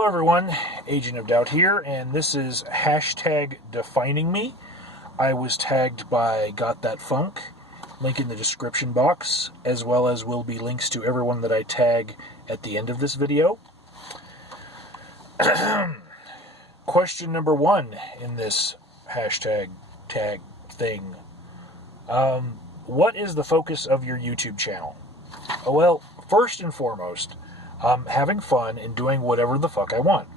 Hello everyone, Agent of Doubt here, and this is hashtag defining me. I was tagged by gothatfunk, link in the description box, as well as will be links to everyone that I tag at the end of this video. Question number 1 in this hashtag tag thing. What is the focus of your YouTube channel? Well, first and foremost, having fun and doing whatever the fuck I want.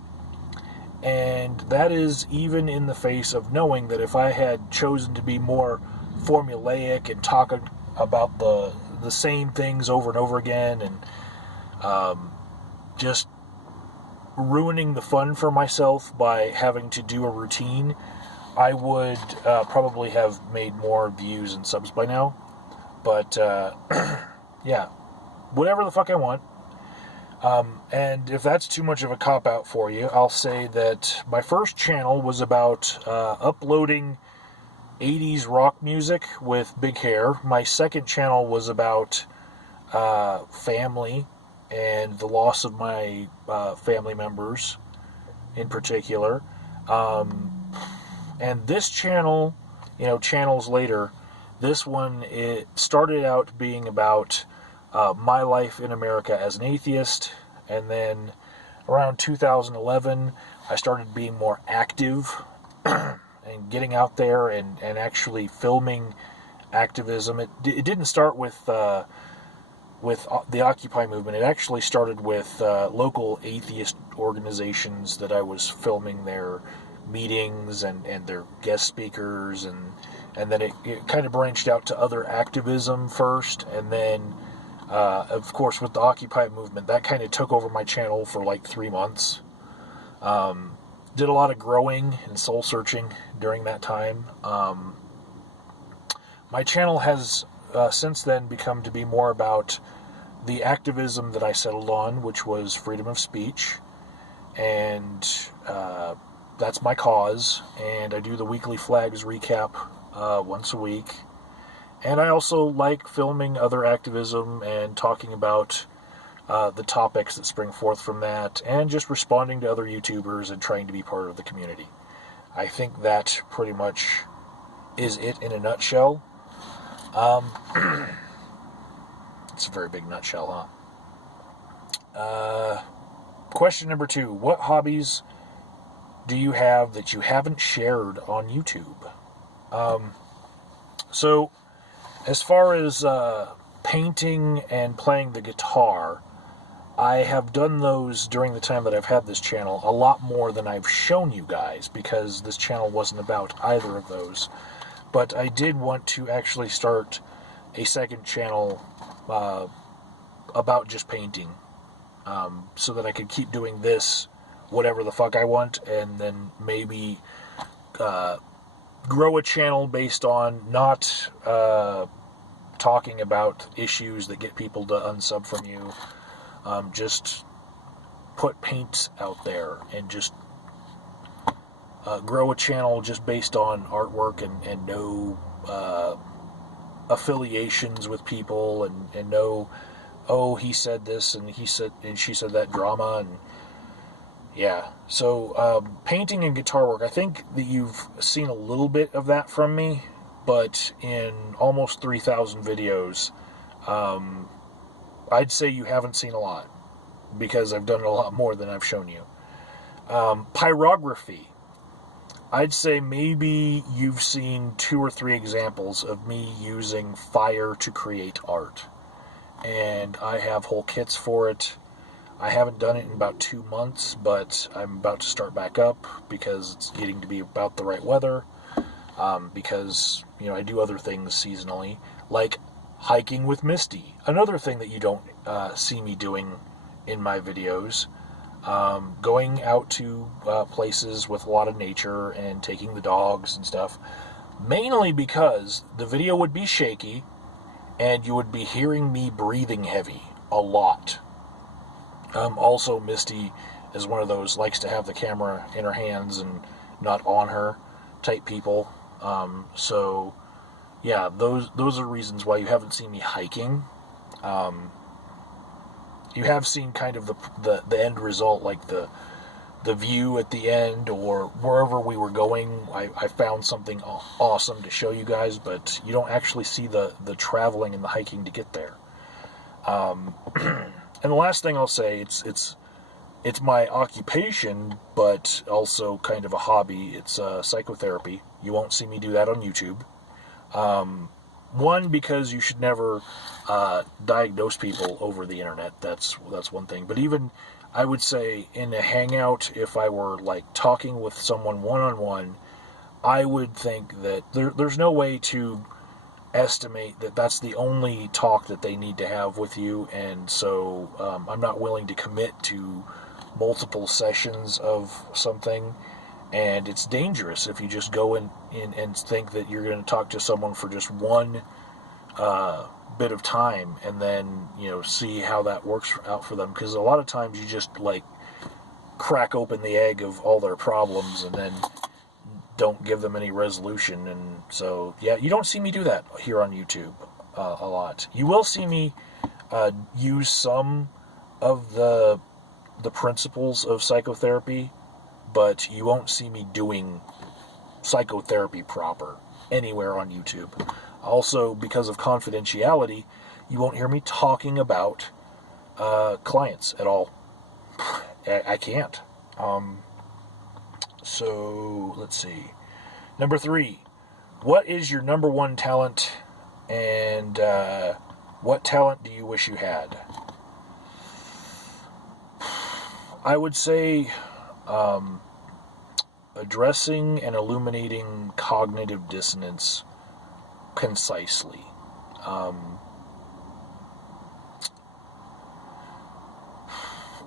And that is even in the face of knowing that if I had chosen to be more formulaic and talk about the same things over and over again and just ruining the fun for myself by having to do a routine, I would probably have made more views and subs by now. But yeah, whatever the fuck I want. And if that's too much of a cop-out for you, I'll say that my first channel was about uploading 80s rock music with big hair. My second channel was about family and the loss of my family members in particular. And this channel, channels later, this one, it started out being about my life in America as an atheist, and then around 2011 I started being more active and getting out there and actually filming activism. It didn't start with the Occupy movement. It actually started with local atheist organizations that I was filming their meetings and their guest speakers, and then it kind of branched out to other activism first, and then of course, with the Occupy movement, that kind of took over my channel for like 3 months. Did a lot of growing and soul-searching during that time. My channel has since then become to be more about the activism that I settled on, which was freedom of speech. And that's my cause. And I do the weekly flags recap once a week. And I also like filming other activism and talking about the topics that spring forth from that, and just responding to other YouTubers and trying to be part of the community. I think that pretty much is it in a nutshell. It's a very big nutshell, huh? Question number 2. What hobbies do you have that you haven't shared on YouTube? So, as far as painting and playing the guitar, I have done those during the time that I've had this channel a lot more than I've shown you guys, because this channel wasn't about either of those. But I did want to actually start a second channel about just painting, so that I could keep doing this, whatever the fuck I want, and then maybe grow a channel based on not talking about issues that get people to unsub from you. Just put paint out there and just grow a channel just based on artwork and no affiliations with people and no, oh, he said this and she said that drama. And yeah, so painting and guitar work, I think that you've seen a little bit of that from me, but in almost 3,000 videos, I'd say you haven't seen a lot, because I've done a lot more than I've shown you. Pyrography, I'd say maybe you've seen 2 or 3 examples of me using fire to create art, and I have whole kits for it. I haven't done it in about 2 months, but I'm about to start back up because it's getting to be about the right weather. Because, I do other things seasonally, like hiking with Misty. Another thing that you don't see me doing in my videos. Going out to places with a lot of nature and taking the dogs and stuff. Mainly because the video would be shaky and you would be hearing me breathing heavy a lot. Also, Misty is one of those likes to have the camera in her hands and not on her type people. So yeah, those are reasons why you haven't seen me hiking. You have seen kind of the end result, like the the view at the end or wherever we were going. I found something awesome to show you guys, but you don't actually see the traveling and the hiking to get there. And the last thing I'll say, it's my occupation, but also kind of a hobby. It's psychotherapy. You won't see me do that on YouTube. One, because you should never diagnose people over the internet. That's one thing. But even, I would say, in a hangout, if I were like talking with someone one-on-one, I would think that there's no way to estimate that that's the only talk that they need to have with you, and so I'm not willing to commit to multiple sessions of something. And it's dangerous if you just go in and think that you're going to talk to someone for just one bit of time and then, see how that works out for them. Because a lot of times you just, like, crack open the egg of all their problems and then don't give them any resolution. And so, yeah, you don't see me do that here on YouTube a lot. You will see me use some of the principles of psychotherapy, but you won't see me doing psychotherapy proper anywhere on YouTube. Also, because of confidentiality, you won't hear me talking about clients at all. I can't. So, let's see. Number 3, what is your number one talent, and what talent do you wish you had? I would say addressing and illuminating cognitive dissonance concisely.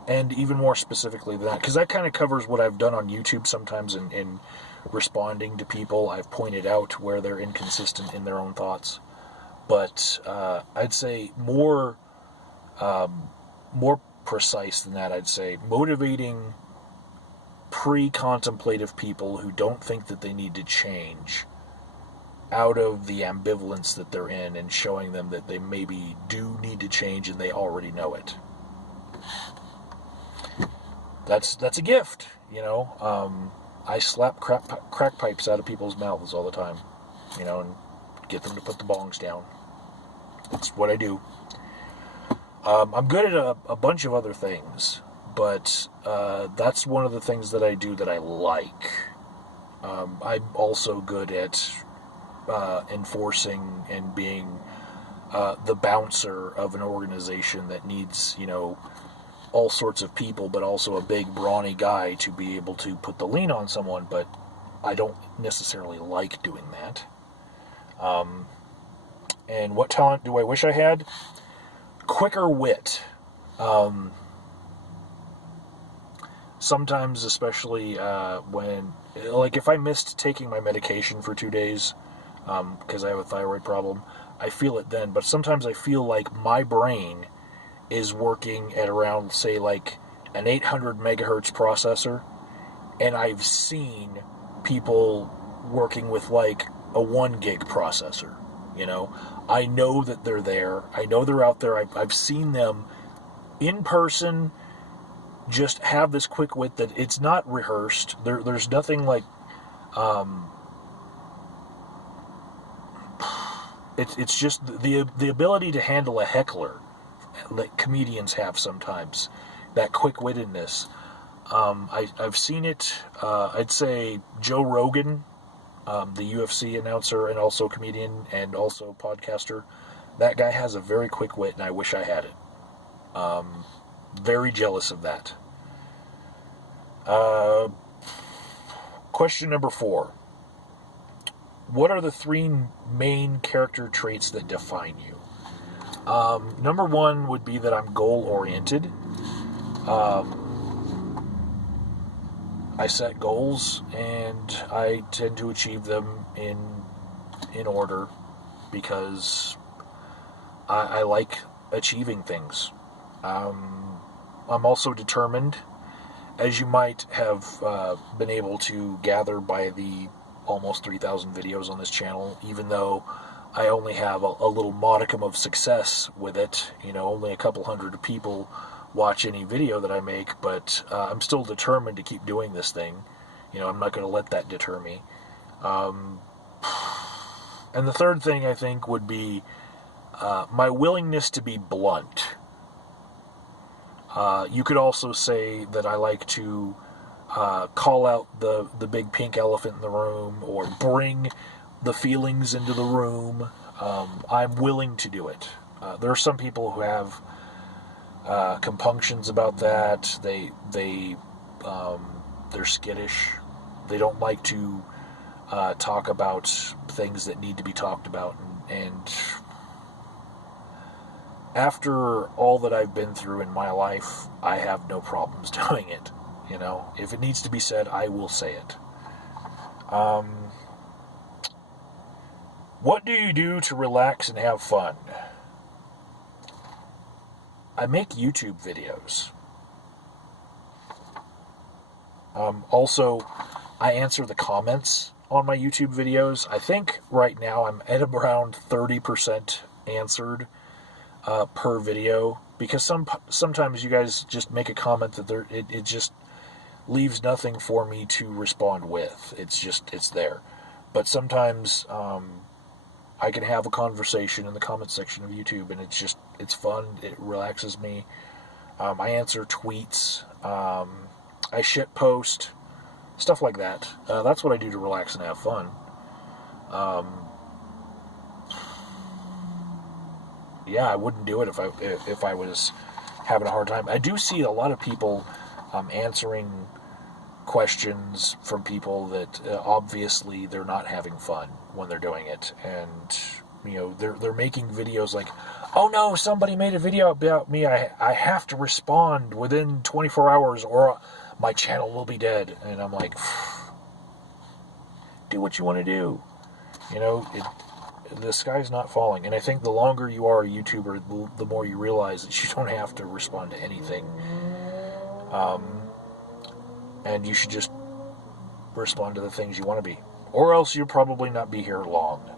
And even more specifically than that, because that kind of covers what I've done on YouTube sometimes in responding to people. I've pointed out where they're inconsistent in their own thoughts. But I'd say more precise than that, I'd say motivating pre-contemplative people who don't think that they need to change out of the ambivalence that they're in, and showing them that they maybe do need to change and they already know it. That's a gift, I slap crack pipes out of people's mouths all the time, and get them to put the bongs down. That's what I do. I'm good at a bunch of other things, but that's one of the things that I do that I like. I'm also good at enforcing and being the bouncer of an organization that needs, all sorts of people, but also a big, brawny guy to be able to put the lean on someone, but I don't necessarily like doing that. And what talent do I wish I had? Quicker wit. Sometimes, especially when, like, if I missed taking my medication for 2 days, because I have a thyroid problem, I feel it then, but sometimes I feel like my brain is working at around, say, like an 800 megahertz processor, and I've seen people working with like a 1 gig processor. I know that they're there. I know they're out there. I've seen them in person just have this quick wit that it's not rehearsed. There's nothing like it's just the ability to handle a heckler that comedians have sometimes, that quick-wittedness. I've seen it. I'd say Joe Rogan, the UFC announcer and also comedian and also podcaster, that guy has a very quick wit, and I wish I had it. Very jealous of that. Question number 4. What are the 3 main character traits that define you? Number 1 would be that I'm goal-oriented. I set goals, and I tend to achieve them in order, because I like achieving things. I'm also determined, as you might have been able to gather by the almost 3,000 videos on this channel, even though I only have a little modicum of success with it, only a couple hundred people watch any video that I make, but I'm still determined to keep doing this thing. You know, I'm not going to let that deter me. And the third thing I think would be my willingness to be blunt. You could also say that I like to call out the big pink elephant in the room, or bring the feelings into the room. I'm willing to do it. There are some people who have compunctions about that. They're skittish. They don't like to talk about things that need to be talked about, and after all that I've been through in my life, I have no problems doing it. You know, if it needs to be said, I will say it. What do you do to relax and have fun? I make YouTube videos. Also, I answer the comments on my YouTube videos. I think right now I'm at around 30% answered per video, because sometimes you guys just make a comment that it just leaves nothing for me to respond with. It's there. But sometimes I can have a conversation in the comment section of YouTube, and it's fun. It relaxes me. I answer tweets. I shit post. Stuff like that. That's what I do to relax and have fun. Yeah, I wouldn't do it if I was having a hard time. I do see a lot of people answering questions from people that obviously they're not having fun when they're doing it, and you know, they're making videos like, oh no, somebody made a video about me, I have to respond within 24 hours or my channel will be dead. And I'm like, do what you want to do. You know, the sky's not falling. And I think the longer you are a YouTuber, the more you realize that you don't have to respond to anything. And you should just respond to the things you want to be. Or else you'll probably not be here long.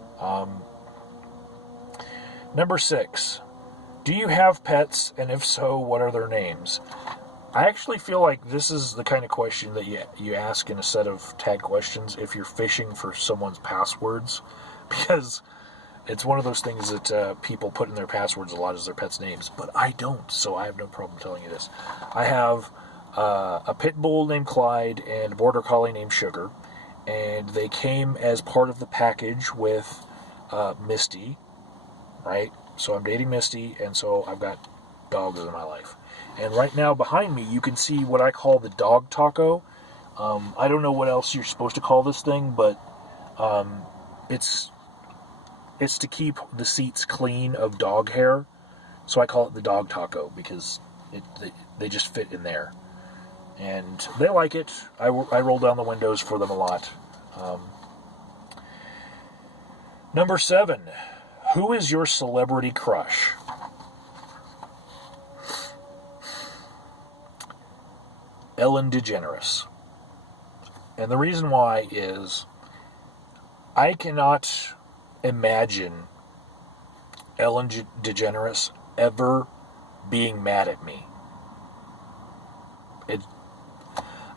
Number 6. Do you have pets? And if so, what are their names? I actually feel like this is the kind of question that you ask in a set of tag questions if you're fishing for someone's passwords. Because it's one of those things that people put in their passwords a lot as their pets' names. But I don't, so I have no problem telling you this. I have a pit bull named Clyde and a border collie named Sugar. And they came as part of the package with Misty, right? So I'm dating Misty, and so I've got dogs in my life. And right now behind me, you can see what I call the dog taco. I don't know what else you're supposed to call this thing, but it's to keep the seats clean of dog hair. So I call it the dog taco because they just fit in there. And they like it. I roll down the windows for them a lot. Number 7. Who is your celebrity crush? Ellen DeGeneres. And the reason why is I cannot imagine Ellen DeGeneres ever being mad at me. I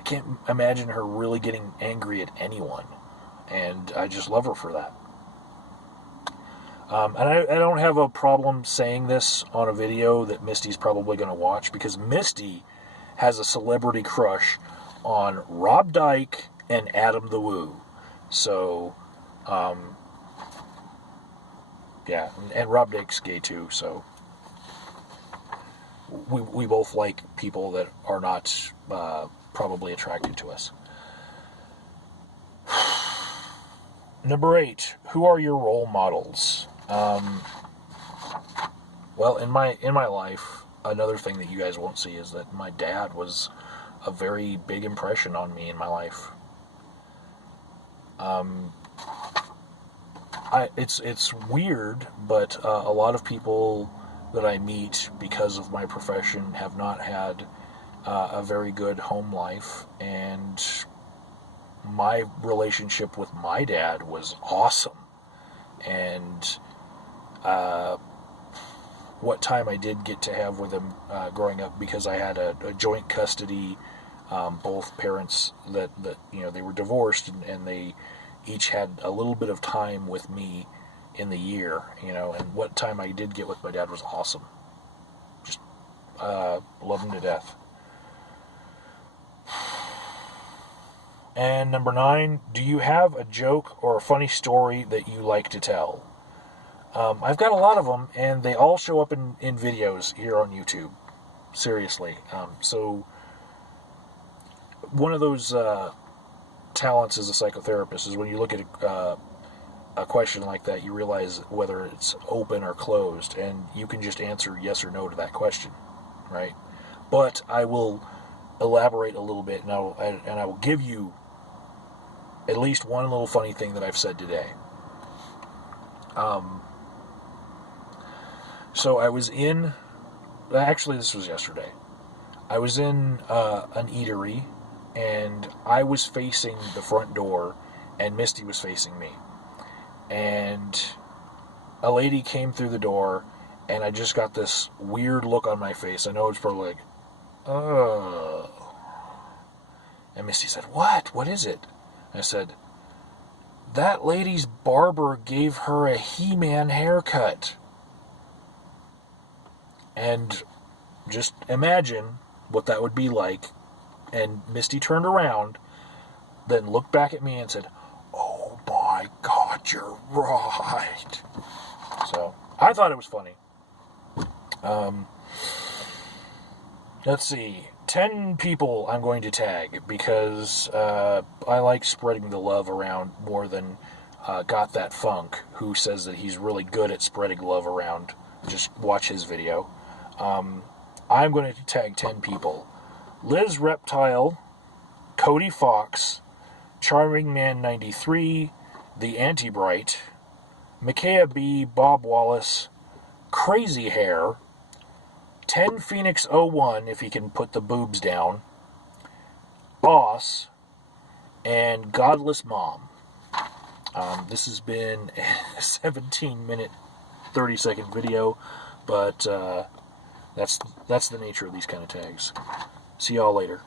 can't imagine her really getting angry at anyone. And I just love her for that. And I don't have a problem saying this on a video that Misty's probably going to watch, because Misty has a celebrity crush on Rob Dyke and Adam the Woo. So, yeah, and Rob Dyke's gay too, so we both like people that are not probably attracted to us. Number 8, who are your role models? Well, in my life, another thing that you guys won't see is that my dad was a very big impression on me in my life. It's weird, but a lot of people that I meet because of my profession have not had a very good home life, and my relationship with my dad was awesome. And what time I did get to have with him growing up, because I had a joint custody, both parents that they were divorced, and they each had a little bit of time with me in the year, and what time I did get with my dad was awesome. Just love him to death. And number 9, do you have a joke or a funny story that you like to tell? I've got a lot of them, and they all show up in videos here on YouTube. Seriously. So, one of those talents as a psychotherapist is when you look at a question like that, you realize whether it's open or closed, and you can just answer yes or no to that question, right? But I will elaborate a little bit, and I will give you at least one little funny thing that I've said today. So I was in, actually this was yesterday, I was in an eatery, and I was facing the front door, and Misty was facing me. And a lady came through the door, and I just got this weird look on my face. I know it's probably like, oh. And Misty said, "What? What is it?" I said, "That lady's barber gave her a He-Man haircut." And just imagine what that would be like. And Misty turned around, then looked back at me and said, "Oh my God, you're right." So, I thought it was funny. Let's see. 10 people I'm going to tag, because I like spreading the love around more than gothatfunk, who says that he's really good at spreading love around. Just watch his video. I'm going to tag 10 people. Lizz Reptile, Cody Fox, Charming Man 93, The Anti-Bright, Michea B, Bob Wallace, Crazy Hair, 10 Phoenix 01, if he can put the boobs down, Boss, and Godless Mom. This has been a 17-minute, 30-second video, but that's the nature of these kind of tags. See y'all later.